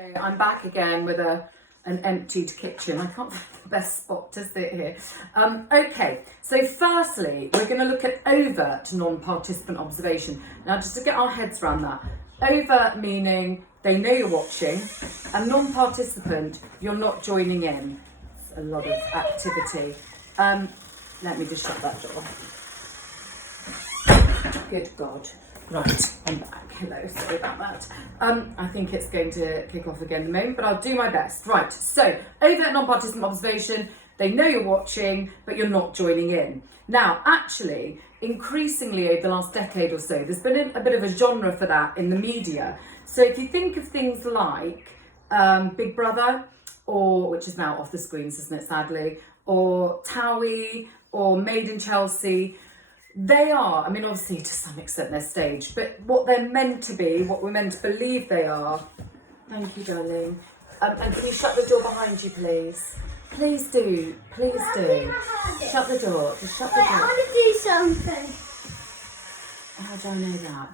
I'm back again with an emptied kitchen. I can't find the best spot to sit here. Okay, so firstly, we're going to look at overt non-participant observation. Now, just to get our heads around that, overt meaning they know you're watching, and non-participant, you're not joining in. It's a lot of activity. Let me just shut that door. Good God. Right, I'm back. Hello, sorry about that. I think it's going to kick off again in a moment, but I'll do my best. Right, so overt non-participant observation, they know you're watching, but you're not joining in. Now, actually, increasingly over the last decade or so, there's been a bit of a genre for that in the media. So if you think of things like Big Brother, or which is now off the screens, isn't it, sadly, or Towie, or Made in Chelsea, they are, I mean, obviously to some extent they're staged, but what they're meant to be, what we're meant to believe they are. Thank you, darling. And can you shut the door behind you, please? Please do. Please do. Shut the door. Just shut the door. I want to do something. How do I know that?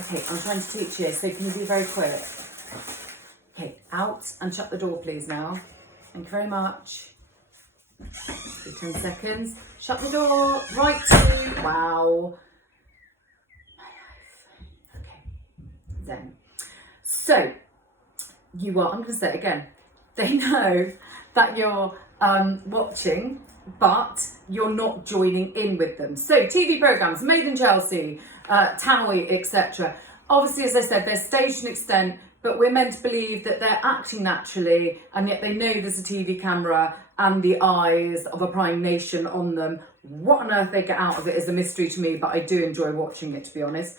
Okay, I'm trying to teach you, so can you be very quick? Okay, out and shut the door, please, now. Thank you very much. 10 seconds. Shut the door. Right to. Wow. Okay. Then. So, you are, I'm going to say it again. They know that you're watching, but you're not joining in with them. So, TV programmes, Made in Chelsea, Towie, etc. Obviously, as I said, they're staged to an extent, but we're meant to believe that they're acting naturally, and yet they know there's a TV camera and the eyes of a prime nation on them. What on earth they get out of it is a mystery to me, but I do enjoy watching it, to be honest.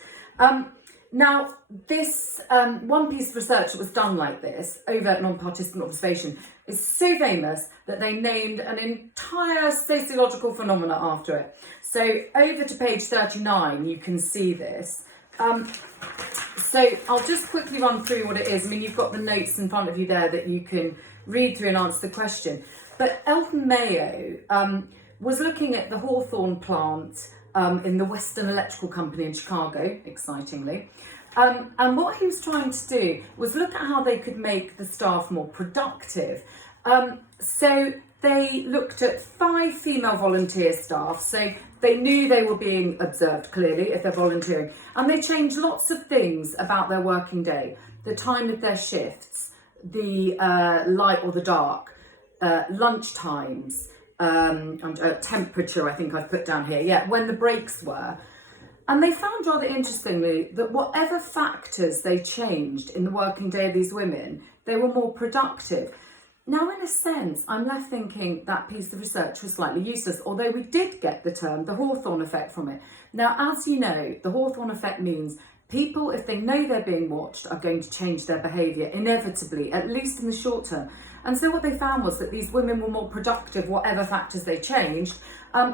Now, this one piece of research that was done like this, overt non-participant observation, is so famous that they named an entire sociological phenomena after it. So over to page 39, you can see this. So I'll just quickly run through what it is. I mean, you've got the notes in front of you there that you can read through and answer the question. But Elton Mayo was looking at the hawthorn plant in the Western Electrical Company in Chicago, excitingly. And what he was trying to do was look at how they could make the staff more productive. So they looked at 5 female volunteer staff. So they knew they were being observed, clearly, if they're volunteering. And they changed lots of things about their working day. The time of their shifts, the light or the dark, lunch times, temperature, I think I've put down here. Yeah, when the breaks were. And they found rather interestingly that whatever factors they changed in the working day of these women, they were more productive. Now, in a sense, I'm left thinking that piece of research was slightly useless, although we did get the term the Hawthorne effect from it. Now, as you know, the Hawthorne effect means people, if they know they're being watched, are going to change their behaviour inevitably, at least in the short term. And so what they found was that these women were more productive, whatever factors they changed,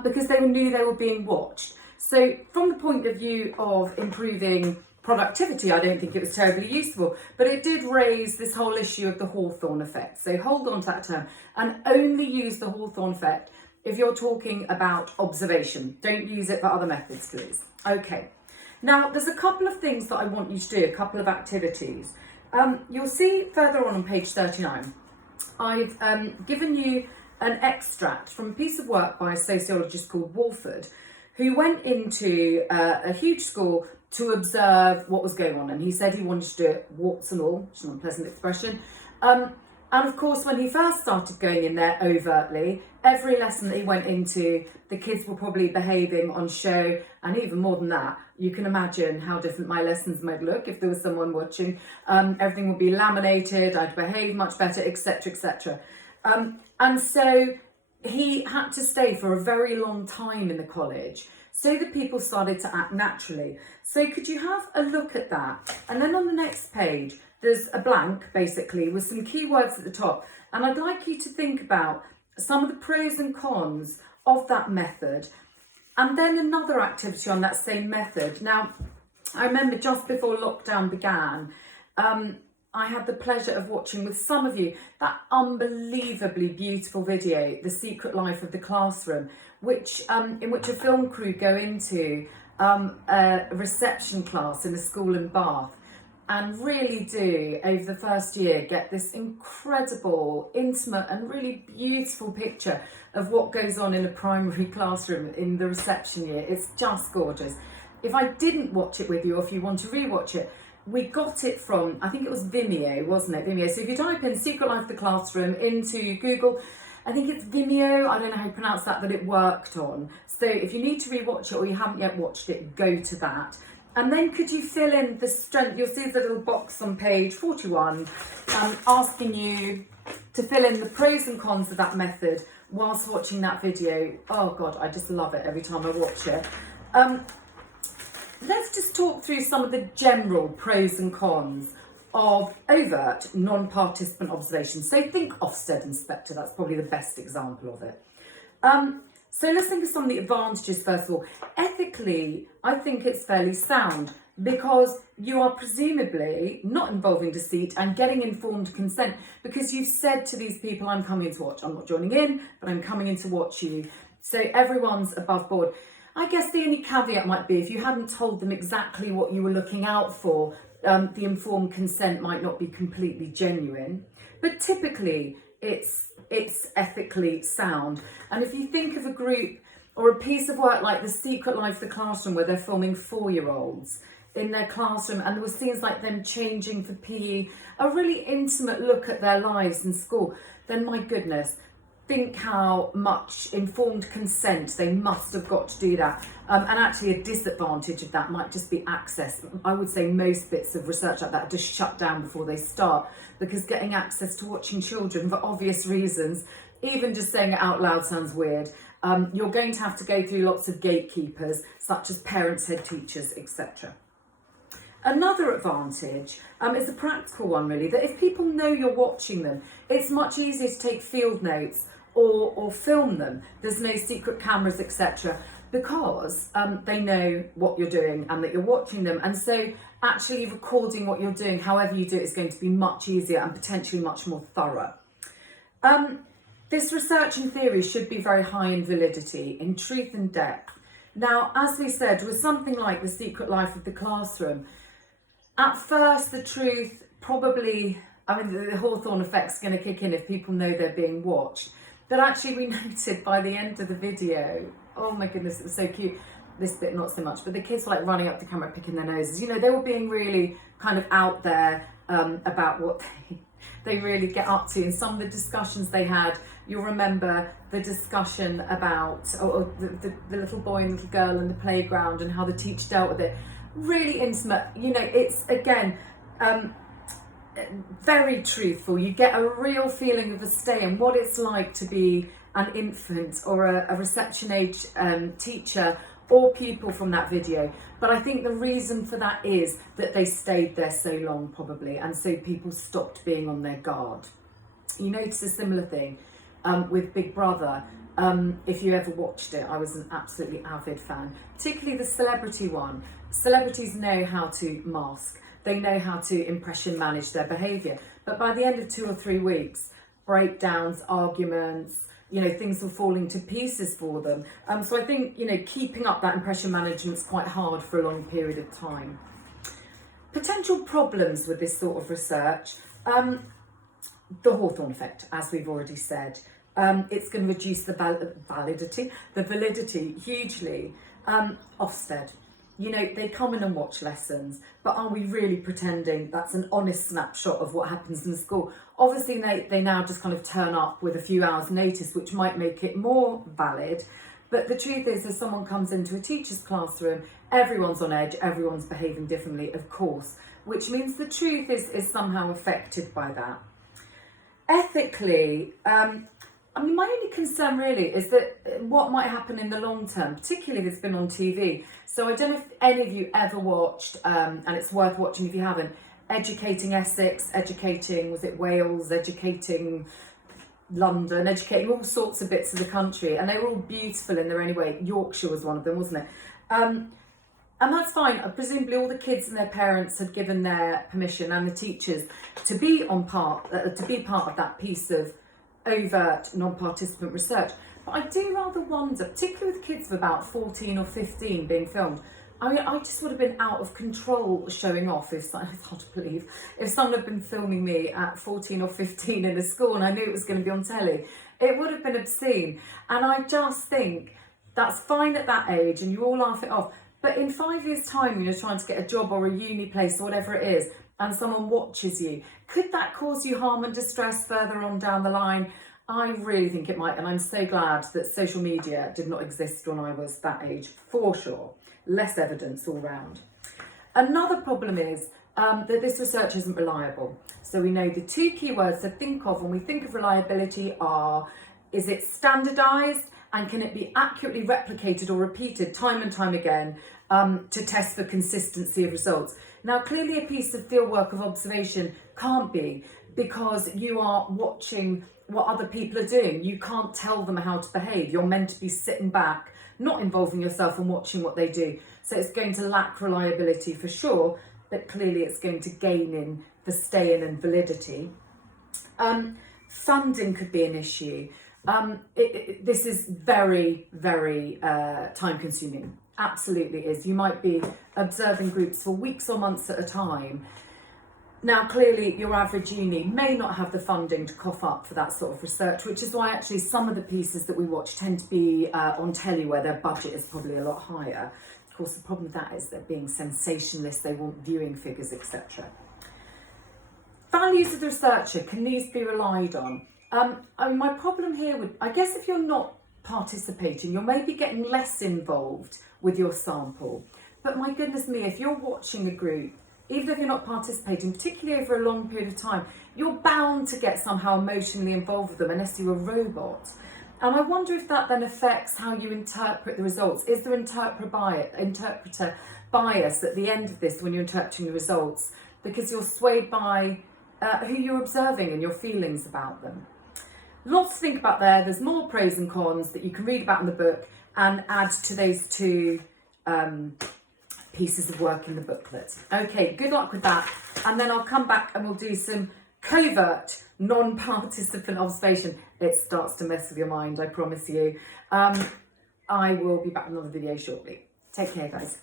because they knew they were being watched. So from the point of view of improving productivity, I don't think it was terribly useful, but it did raise this whole issue of the Hawthorne effect. So hold on to that term and only use the Hawthorne effect if you're talking about observation. Don't use it for other methods, please. Okay. Now, there's a couple of things that I want you to do, a couple of activities. You'll see further on page 39, I've given you an extract from a piece of work by a sociologist called Walford, who went into a huge school to observe what was going on. And he said he wanted to do it warts and all, which is an unpleasant expression. And of course, when he first started going in there overtly, every lesson that he went into, the kids were probably behaving on show. And even more than that, you can imagine how different my lessons might look if there was someone watching. Everything would be laminated, I'd behave much better, etc., etc. And so he had to stay for a very long time in the college so that people started to act naturally. So could you have a look at that? And then on the next page, there's a blank, basically, with some keywords at the top. And I'd like you to think about some of the pros and cons of that method. And then another activity on that same method. Now, I remember just before lockdown began, I had the pleasure of watching with some of you that unbelievably beautiful video, The Secret Life of the Classroom, which in which a film crew go into a reception class in a school in Bath. and really do, over the first year, get this incredible, intimate and really beautiful picture of what goes on in a primary classroom in the reception year. It's just gorgeous. If I didn't watch it with you, or if you want to rewatch it, we got it from, I think it was Vimeo, wasn't it? Vimeo. So if you type in Secret Life of the Classroom into Google, I think it's Vimeo, I don't know how you pronounce that it worked on. So if you need to rewatch it or you haven't yet watched it, go to that. And then could you fill in the strength, you'll see the little box on page 41, asking you to fill in the pros and cons of that method whilst watching that video. Oh God, I just love it every time I watch it. Let's just talk through some of the general pros and cons of overt non-participant observation. So think Ofsted inspector, that's probably the best example of it. So let's think of some of the advantages first of all. Ethically, I think it's fairly sound because you are presumably not involving deceit and getting informed consent because you've said to these people, I'm coming to watch. I'm not joining in, but I'm coming in to watch you. So everyone's above board. I guess the only caveat might be if you hadn't told them exactly what you were looking out for, the informed consent might not be completely genuine. But typically, it's ethically sound. And if you think of a group or a piece of work like The Secret Life of the Classroom, where they're filming 4-year-olds in their classroom, and there were scenes like them changing for PE, a really intimate look at their lives in school, then my goodness, think how much informed consent they must have got to do that. And actually a disadvantage of that might just be access. I would say most bits of research like that are just shut down before they start, because getting access to watching children for obvious reasons, even just saying it out loud sounds weird. You're going to have to go through lots of gatekeepers, such as parents, head teachers, etc. Another advantage is a practical one really, that if people know you're watching them, it's much easier to take field notes or film them. There's no secret cameras, etc., because they know what you're doing and that you're watching them. And so actually recording what you're doing, however you do it, is going to be much easier and potentially much more thorough. This research in theory should be very high in validity, in truth and depth. Now, as we said, with something like The Secret Life of the Classroom, at first the truth probably, the Hawthorne effect's going to kick in if people know they're being watched. But actually we noted by the end of the video, oh my goodness, it was so cute. This bit not so much, but the kids were like running up to camera, picking their noses. You know, they were being really kind of out there about what they really get up to. And some of the discussions they had, you'll remember the discussion about the little boy and little girl in the playground and how the teacher dealt with it. Really intimate. You know, it's again, very truthful. You get a real feeling of a stay and what it's like to be an infant or a reception age teacher or pupil from that video. But I think the reason for that is that they stayed there so long probably, and so people stopped being on their guard. You notice a similar thing with Big Brother. If you ever watched it, I was an absolutely avid fan, particularly the celebrity one. Celebrities know how to mask. They know how to impression manage their behaviour. But by the end of 2 or 3 weeks, breakdowns, arguments, you know, things were falling to pieces for them. So I think, you know, keeping up that impression management is quite hard for a long period of time. Potential problems with this sort of research. The Hawthorne effect, as we've already said. It's going to reduce the validity hugely. Ofsted. You know, they come in and watch lessons, but are we really pretending that's an honest snapshot of what happens in the school? Obviously, they now just kind of turn up with a few hours notice, which might make it more valid. But the truth is, if someone comes into a teacher's classroom, everyone's on edge, everyone's behaving differently, of course, which means the truth is somehow affected by that. Ethically, my only concern really is that what might happen in the long term, particularly if it's been on TV. So I don't know if any of you ever watched, and it's worth watching if you haven't, Educating Essex, Educating, was it Wales, Educating London, Educating all sorts of bits of the country. And they were all beautiful in their own way. Yorkshire was one of them, wasn't it? And that's fine. Presumably all the kids and their parents had given their permission, and the teachers, to be part of that piece of overt non-participant research. But I do rather wonder, particularly with kids of about 14 or 15 being filmed, I mean, I just would have been out of control showing off if someone, it's hard to believe, if someone had been filming me at 14 or 15 in a school and I knew it was going to be on telly. It would have been obscene. And I just think that's fine at that age and you all laugh it off. But in 5 years' time, when you're trying to get a job or a uni place or whatever it is, and someone watches you, could that cause you harm and distress further on down the line? I really think it might, and I'm so glad that social media did not exist when I was that age, for sure. Less evidence all round. Another problem is that this research isn't reliable. So we know the two key words to think of when we think of reliability are, is it standardised and can it be accurately replicated or repeated time and time again to test for consistency of results? Now, clearly a piece of fieldwork of observation can't be, because you are watching what other people are doing. You can't tell them how to behave. You're meant to be sitting back, not involving yourself and watching what they do. So it's going to lack reliability for sure, but clearly it's going to gain in the stay-in and validity. Funding could be an issue. This is very, very time-consuming. Absolutely is. You might be observing groups for weeks or months at a time. Now, clearly, your average uni may not have the funding to cough up for that sort of research, which is why actually some of the pieces that we watch tend to be on telly, where their budget is probably a lot higher. Of course, the problem with that is they're being sensationalist, they want viewing figures, etc. Values of the researcher, can these be relied on? I mean, my problem here would, I guess if you're not participating, you're maybe getting less involved with your sample. But my goodness me, if you're watching a group, even if you're not participating, particularly over a long period of time, you're bound to get somehow emotionally involved with them unless you're a robot. And I wonder if that then affects how you interpret the results. Is there interpreter bias at the end of this when you're interpreting the results? Because you're swayed by who you're observing and your feelings about them. Lots to think about there. There's more pros and cons that you can read about in the book and add to those two pieces of work in the booklet. Okay, good luck with that. And then I'll come back and we'll do some covert, non-participant observation. It starts to mess with your mind, I promise you. I will be back with another video shortly. Take care, guys.